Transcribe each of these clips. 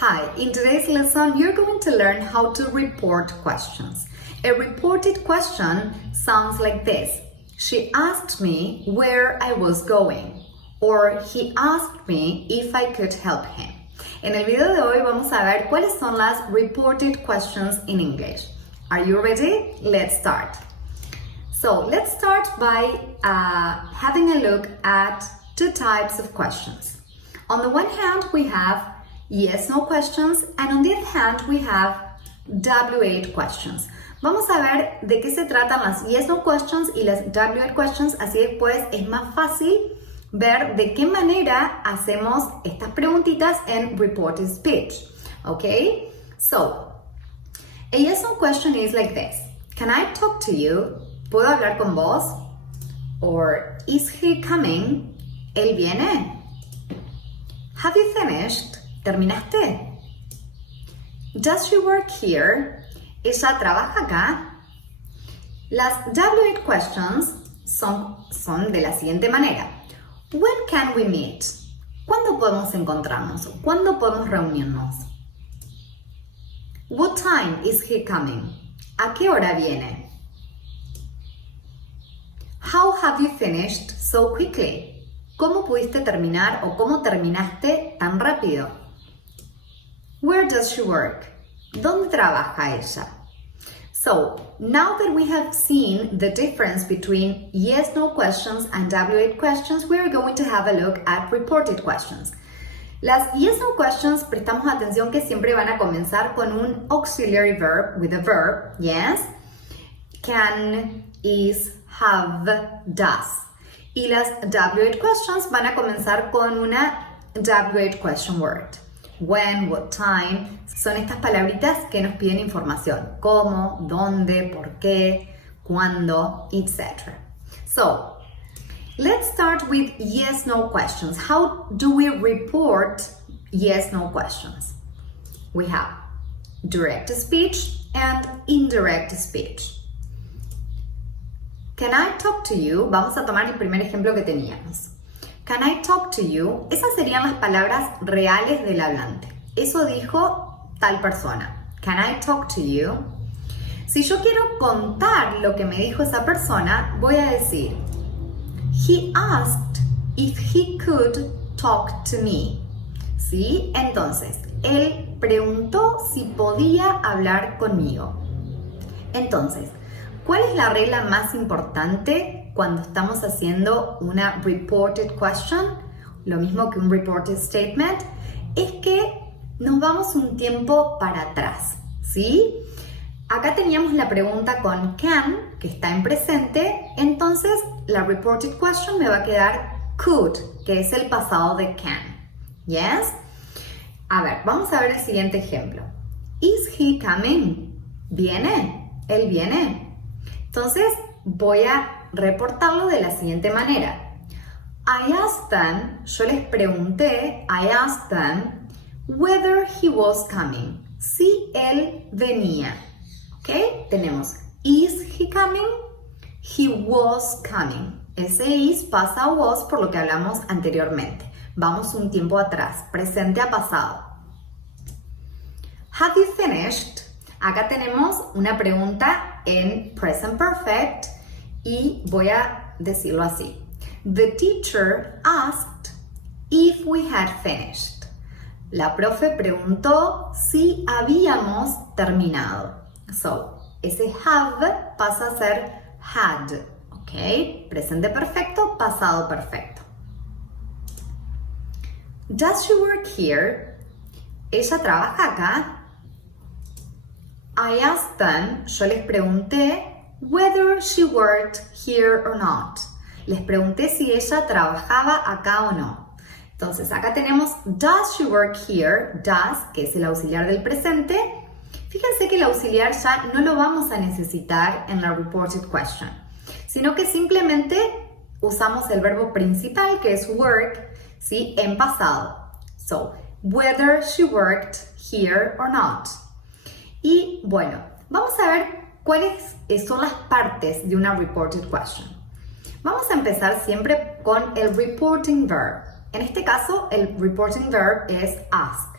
Hi, in today's lesson, you're going to learn how to report questions. A reported question sounds like this. She asked me where I was going, or he asked me if I could help him. En el video de hoy vamos a ver cuáles son las reported questions in English. Are you ready? Let's start. So let's start by having a look at two types of questions. On the one hand, we have yes/no questions, and on the other hand, we have W8 questions. Vamos a ver de qué se tratan las yes/no questions y las W8 questions, así después es más fácil ver de qué manera hacemos estas preguntitas en reported speech. Okay? So, a yes/no question is like this. Can I talk to you? ¿Puedo hablar con vos? Or, is he coming? ¿Él viene? Have you finished? ¿Terminaste? Does she work here? ¿Ella trabaja acá? Las W8 questions son de la siguiente manera. When can we meet? ¿Cuándo podemos encontrarnos? ¿Cuándo podemos reunirnos? What time is he coming? ¿A qué hora viene? How have you finished so quickly? ¿Cómo pudiste terminar o cómo terminaste tan rápido? Where does she work? ¿Dónde trabaja ella? So, now that we have seen the difference between yes/no questions and W8 questions, we are going to have a look at reported questions. Las yes/no questions, prestamos atención que siempre van a comenzar con un auxiliary verb with a verb, yes, can, is, have, does. Y las W8 questions van a comenzar con una W8 question word. When, what time, son estas palabritas que nos piden información. Cómo, dónde, por qué, cuándo, etc. So, let's start with yes/no questions. How do we report yes/no questions? We have direct speech and indirect speech. Can I talk to you? Vamos a tomar el primer ejemplo que teníamos. Can I talk to you? Esas serían las palabras reales del hablante. Eso dijo tal persona. Can I talk to you? Si yo quiero contar lo que me dijo esa persona, voy a decir, he asked if he could talk to me. ¿Sí? Entonces, él preguntó si podía hablar conmigo. Entonces, ¿cuál es la regla más importante cuando estamos haciendo una reported question? Lo mismo que un reported statement, es que nos vamos un tiempo para atrás, ¿sí? Acá teníamos la pregunta con can, que está en presente, entonces la reported question me va a quedar could, que es el pasado de can, ¿yes? A ver, vamos a ver el siguiente ejemplo. Is he coming? ¿Viene? ¿Él viene? Entonces voy a reportarlo de la siguiente manera. I asked them, yo les pregunté, I asked them whether he was coming, si él venía. ¿Ok? Tenemos is he coming, he was coming. Ese is pasa a was por lo que hablamos anteriormente. Vamos un tiempo atrás, presente a pasado. Have you finished? Acá tenemos una pregunta en present perfect y voy a decirlo así. The teacher asked if we had finished. La profe preguntó si habíamos terminado. So, ese have pasa a ser had. ¿Ok? Presente perfecto, pasado perfecto. Does she work here? ¿Ella trabaja acá? I asked them, yo les pregunté, whether she worked here or not. Les pregunté si ella trabajaba acá o no. Entonces, acá tenemos does she work here, does, que es el auxiliar del presente. Fíjense que el auxiliar ya no lo vamos a necesitar en la reported question, sino que simplemente usamos el verbo principal, que es work, ¿sí? En pasado. So, whether she worked here or not. Y bueno, vamos a ver cuáles son las partes de una reported question. Vamos a empezar siempre con el reporting verb. En este caso, el reporting verb es ask.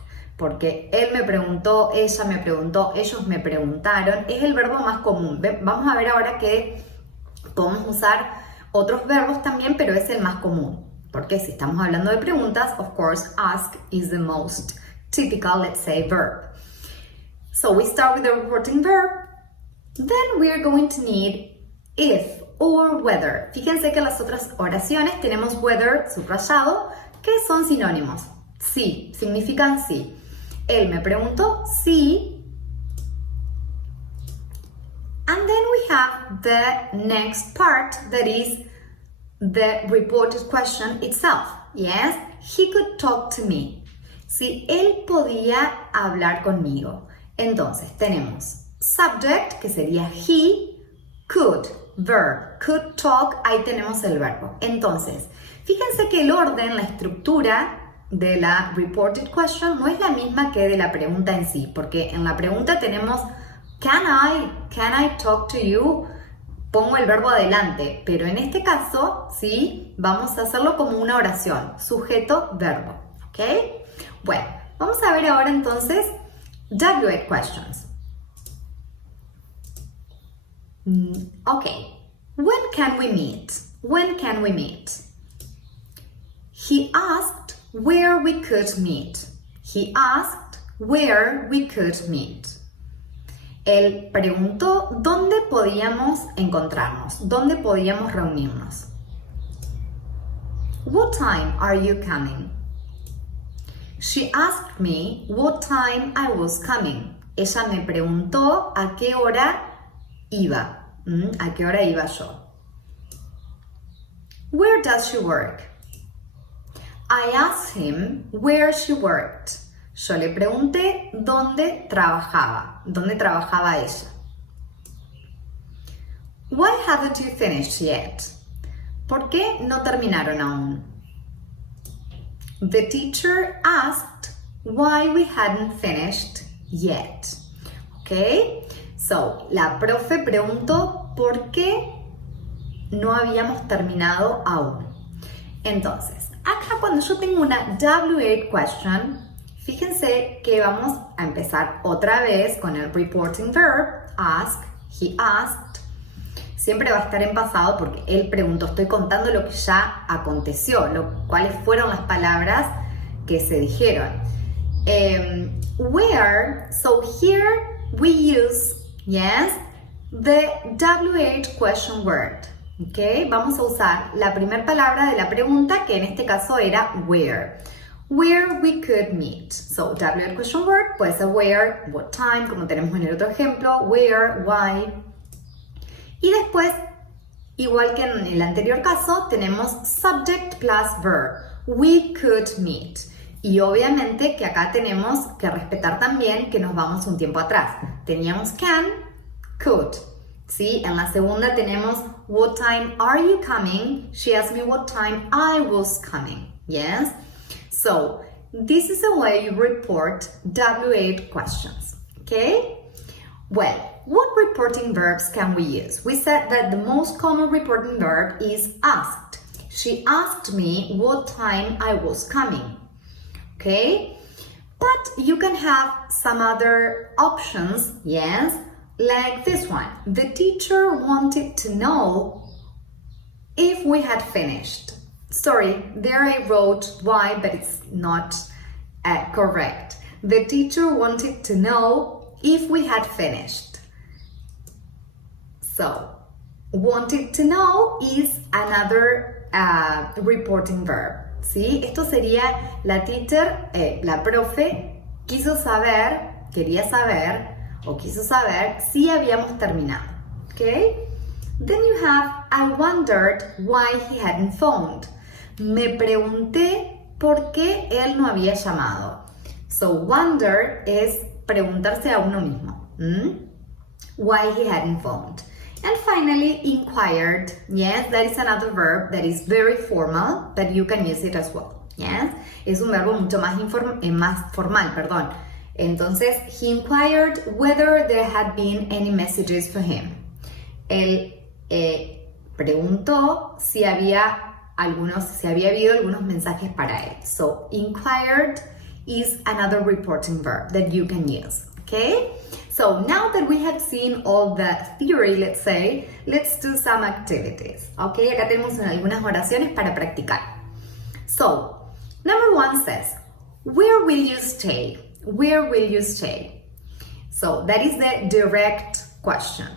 porque él me preguntó, ella me preguntó, ellos me preguntaron, es el verbo más común. Vamos a ver ahora que podemos usar otros verbos también, pero es el más común. Porque si estamos hablando de preguntas, of course, ask is the most typical, let's say, verb. So we start with the reporting verb. Then we are going to need if or whether. Fíjense que en las otras oraciones tenemos whether subrayado, que son sinónimos. Sí, significan sí. Él me preguntó sí. And then we have the next part, that is the reported question itself. Yes, he could talk to me. Si él podía hablar conmigo. Entonces tenemos subject, que sería he, could, verb, could talk, ahí tenemos el verbo. Entonces, fíjense que el orden, la estructura de la reported question no es la misma que de la pregunta en sí, porque en la pregunta tenemos can I talk to you? Pongo el verbo adelante, pero en este caso, sí, vamos a hacerlo como una oración, sujeto, verbo, ¿ok? Bueno, vamos a ver ahora entonces W8 questions. Okay, when can we meet? When can we meet? He asked where we could meet. He asked where we could meet. Él preguntó dónde podíamos encontrarnos, dónde podíamos reunirnos. What time are you coming? She asked me what time I was coming. Ella me preguntó a qué hora iba. ¿A qué hora iba yo? Where does she work? I asked him where she worked. Yo le pregunté dónde trabajaba ella. Why haven't you finished yet? ¿Por qué no terminaron aún? The teacher asked why we hadn't finished yet. Okay? So, la profe preguntó por qué no habíamos terminado aún. Entonces, acá cuando yo tengo una W8 question, fíjense que vamos a empezar otra vez con el reporting verb, ask, he asked. Siempre va a estar en pasado porque él preguntó, estoy contando lo que ya aconteció, cuáles fueron las palabras que se dijeron. Where, so here we use, yes, the W8 question word. Okay, vamos a usar la primera palabra de la pregunta, que en este caso era where. Where we could meet. So, W8 question word puede ser where, what time, como tenemos en el otro ejemplo, where, why. Y después, igual que en el anterior caso, tenemos subject plus verb. We could meet. Y obviamente que acá tenemos que respetar también que nos vamos un tiempo atrás. Teníamos can, could. ¿Sí? En la segunda tenemos what time are you coming? She asked me what time I was coming. Yes? So, this is a way you report W8 questions. Okay? Well, what reporting verbs can we use? We said that the most common reporting verb is asked. She asked me what time I was coming. Okay? But you can have some other options, yes? Like this one. The teacher wanted to know if we had finished. Sorry, there I wrote why, but it's not correct. The teacher wanted to know if we had finished. So, wanted to know is another reporting verb. ¿Sí? Esto sería la teacher, la profe, quiso saber, quería saber, o quiso saber si habíamos terminado. Okay? Then you have, I wondered why he hadn't phoned. Me pregunté por qué él no había llamado. So, wonder es preguntarse a uno mismo. Why he hadn't phoned. And finally, inquired. Yes, that is another verb that is very formal, but you can use it as well. Yes, es un verbo mucho más, más formal, perdón. Entonces, he inquired whether there had been any messages for him. Él preguntó si había habido algunos mensajes para él. So, inquired is another reporting verb that you can use, okay? So now that we have seen all the theory, let's say, let's do some activities, okay? Acá tenemos algunas oraciones para practicar. So, number 1 says, where will you stay? Where will you stay? So, that is the direct question.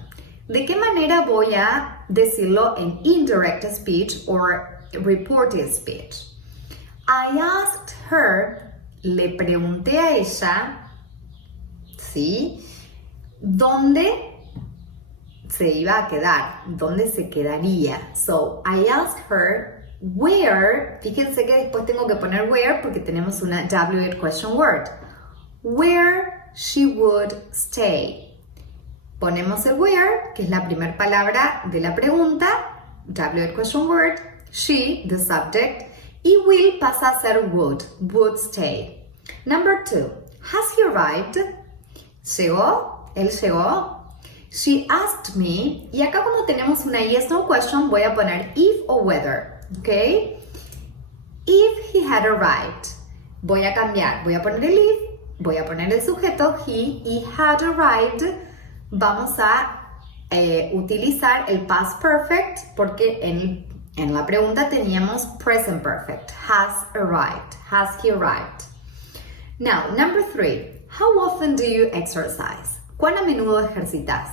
¿De qué manera voy a decirlo en indirect speech or reported speech? I asked her, le pregunté a ella, ¿sí? ¿Dónde se iba a quedar? ¿Dónde se quedaría? So, I asked her where, fíjense que después tengo que poner where porque tenemos una WH question word. Where she would stay. Ponemos el where, que es la primera palabra de la pregunta, WH question word, she, the subject, y will pasa a ser would stay. Number 2, has he arrived? ¿Llegó? ¿Él llegó? She asked me, y acá cuando tenemos una yes no question voy a poner if o whether, ¿ok? If he had arrived, voy a cambiar, voy a poner el if, voy a poner el sujeto he y had arrived, vamos a utilizar el past perfect porque en la pregunta teníamos present perfect, has arrived, has he arrived. Now, number 3, how often do you exercise? ¿Cuán a menudo ejercitas?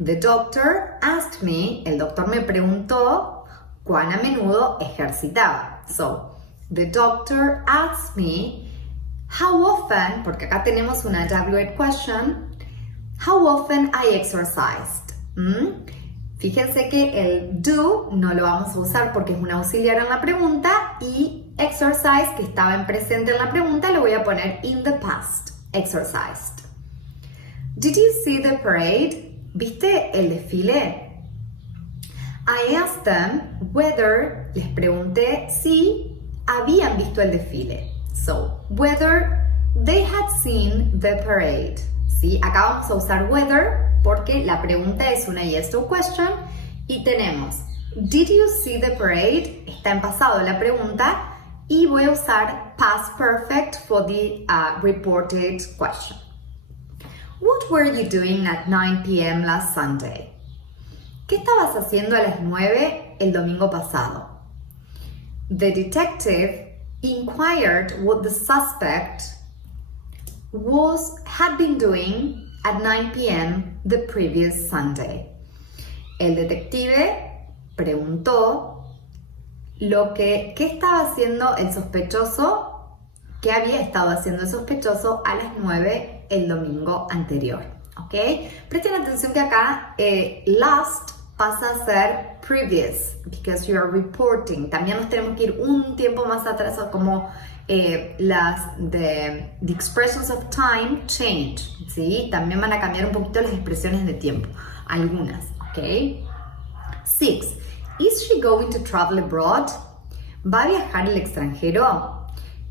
The doctor asked me, el doctor me preguntó cuán a menudo ejercitaba. So, the doctor asked me, how often, porque acá tenemos una WH question, how often I exercised. Fíjense que el do no lo vamos a usar porque es un auxiliar en la pregunta y exercise, que estaba en presente en la pregunta, lo voy a poner in the past, exercised. Did you see the parade? ¿Viste el desfile? I asked them whether, les pregunté si habían visto el desfile. So, whether they had seen the parade. ¿Sí? Acá vamos a usar whether porque la pregunta es una yes no question y tenemos did you see the parade? Está en pasado la pregunta y voy a usar past perfect for the reported question. What were you doing at 9 p.m. last Sunday? ¿Qué estabas haciendo a las 9 el domingo pasado? The detective inquired what the suspect had been doing at 9 p.m. the previous Sunday. El detective preguntó qué estaba haciendo el sospechoso, qué había estado haciendo el sospechoso a las 9 el domingo anterior. ¿Ok? Presten atención que acá last pasa a ser previous, because you are reporting. También nos tenemos que ir un tiempo más atrás, como the expressions of time change, ¿sí? También van a cambiar un poquito las expresiones de tiempo, algunas, ¿ok? 6. Is she going to travel abroad? ¿Va a viajar al extranjero?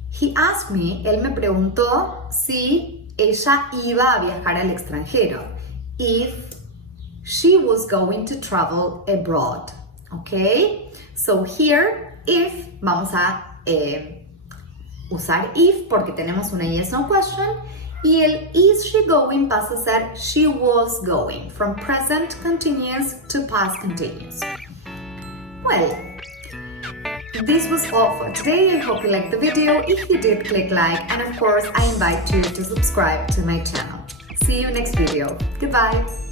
He asked me, él me preguntó si ella iba a viajar al extranjero. If she was going to travel abroad, ¿ok? So here, if, vamos a usar if porque tenemos una yes no question y el is she going pasa a ser she was going, from present continuous to past continuous. Well, this was all for today. I hope you liked the video. If you did, click like, and of course I invite you to subscribe to my channel. See you next video. Goodbye.